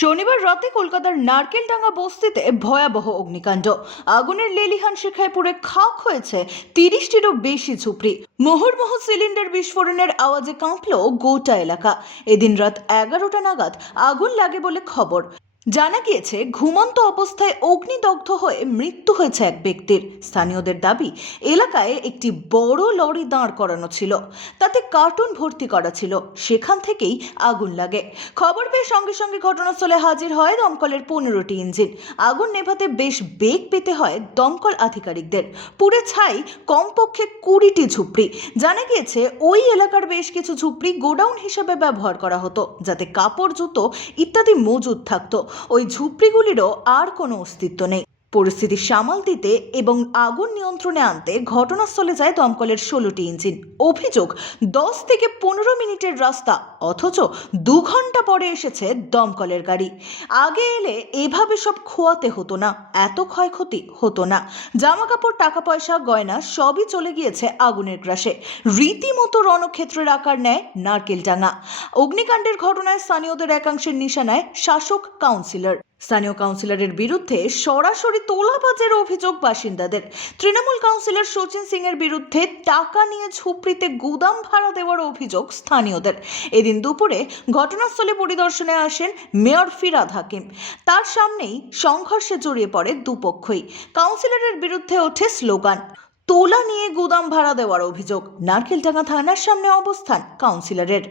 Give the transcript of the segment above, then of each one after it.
শনিবার রাতে কলকাতার নারকেলডাঙ্গা বস্তিতে ভয়াবহ অগ্নিকাণ্ড। আগুনের লেলিহান শিখায় পুড়ে খাক হয়েছে তিরিশটিরও বেশি ঝুপড়ি। মোহরমোহ সিলিন্ডার বিস্ফোরণের আওয়াজে কাঁপল গোটা এলাকা। এদিন রাত এগারোটা নাগাদ আগুন লাগে বলে খবর। জানা গিয়েছে, ঘুমন্ত অবস্থায় অগ্নিদগ্ধ হয়ে মৃত্যু হয়েছে এক ব্যক্তির। স্থানীয়দের দাবি, এলাকায় একটি বড় লরি দাঁড় করানো ছিল। তাতে কার্টুন ভর্তি করা ছিল। সেখান থেকেই আগুন লাগে। খবর পেয়ে সঙ্গে সঙ্গে ঘটনাস্থলে হাজির হয় দমকলের পনেরোটি ইঞ্জিন। আগুন নেভাতে বেশ বেগ পেতে হয় দমকল আধিকারিকদের। পুড়ে ছাই কমপক্ষে কুড়িটি ঝুপড়ি। জানা গিয়েছে, ওই এলাকার বেশ কিছু ঝুপড়ি গোডাউন হিসেবে ব্যবহার করা হতো, যাতে কাপড়, জুতো ইত্যাদি মজুদ থাকতো। ওই ঝুপড়িগুলিরও আর কোনো অস্তিত্ব নেই। পরিস্থিতি সামাল দিতে এবং আগুন নিয়ন্ত্রণে আনতে ঘটনাস্থলে যায় দমকলের ষোলোটি ইঞ্জিন। অভিযোগ, দশ থেকে পনেরো মিনিটের রাস্তা, অথচ দু ঘণ্টা পরে এসেছে দমকলের গাড়ি। আগে এলে এভাবে সব খোয়াতে হতো না, এত ক্ষয়ক্ষতি হতো না। জামা কাপড় টাকা পয়সা গয়না সবই চলে গিয়েছে আগুনের গ্রাসে। রীতিমতো রণক্ষেত্রের আকার নেয় নারকেল নারকেলডাঙ্গা অগ্নিকাণ্ডের ঘটনায় স্থানীয়দের একাংশের নিশানায় শাসক কাউন্সিলর। স্থানীয় কাউন্সিলরের বিরুদ্ধে সরাসরি তোলাবাজের অভিযোগ বাসিন্দাদের। তৃণমূল কাউন্সিলর সচিন সিং এর বিরুদ্ধে টাকা নিয়ে ঝুপড়িতে গুদাম ভাড়া দেওয়ার অভিযোগ স্থানীয়দের। এদিন দুপুরে ঘটনাস্থলে পরিদর্শনে আসেন মেয়র ফিরাদ হাকিম। তার সামনেই সংঘর্ষে জড়িয়ে পড়ে দুপক্ষই। কাউন্সিলরের বিরুদ্ধে ওঠে স্লোগান, তোলা নিয়ে গুদাম ভাড়া দেওয়ার অভিযোগ। নারকেলডাঙ্গা থানার সামনে অবস্থান কাউন্সিলরের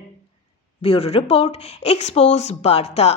ব্যুরো রিপোর্ট এক্সপোজ বার্তা।